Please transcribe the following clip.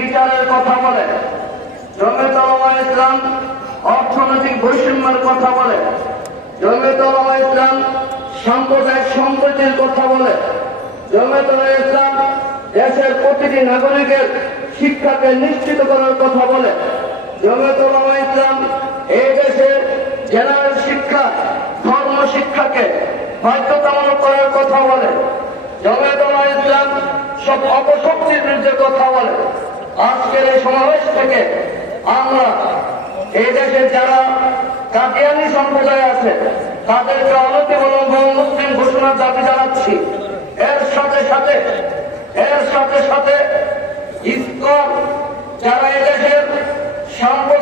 বিচারের কথা বলে। জমিয়ত ইসলাম অর্থনৈতিক বৈষম্যের কথা বলে। জমিয়ত ইসলাম সাম্প্রদায়িক সম্প্রীতির কথা বলে। জমিয়ত ইসলাম দেশের প্রতিটি নাগরিকের শিক্ষাকে নিশ্চিত করার কথা বলে। জমিয়ত ইসলাম এই দেশের জেনারেল শিক্ষা, ধর্ম শিক্ষাকে বাধ্যতামূলক করার কথা বলে। জমিয়ত ইসলাম সব বলে আজকের এই সমাবেশ থেকে আমরা এই দেশের যারা কাটিয়ানি সম্প্রদায় আছে, তাদেরকে অনতিবলম্বন মুসলিম ঘোষণার দাবি জানাচ্ছি। এর সাথে সাথে, এর সাথে সাথে ইসকন যারা এদেশের সাম্প্রদায়িক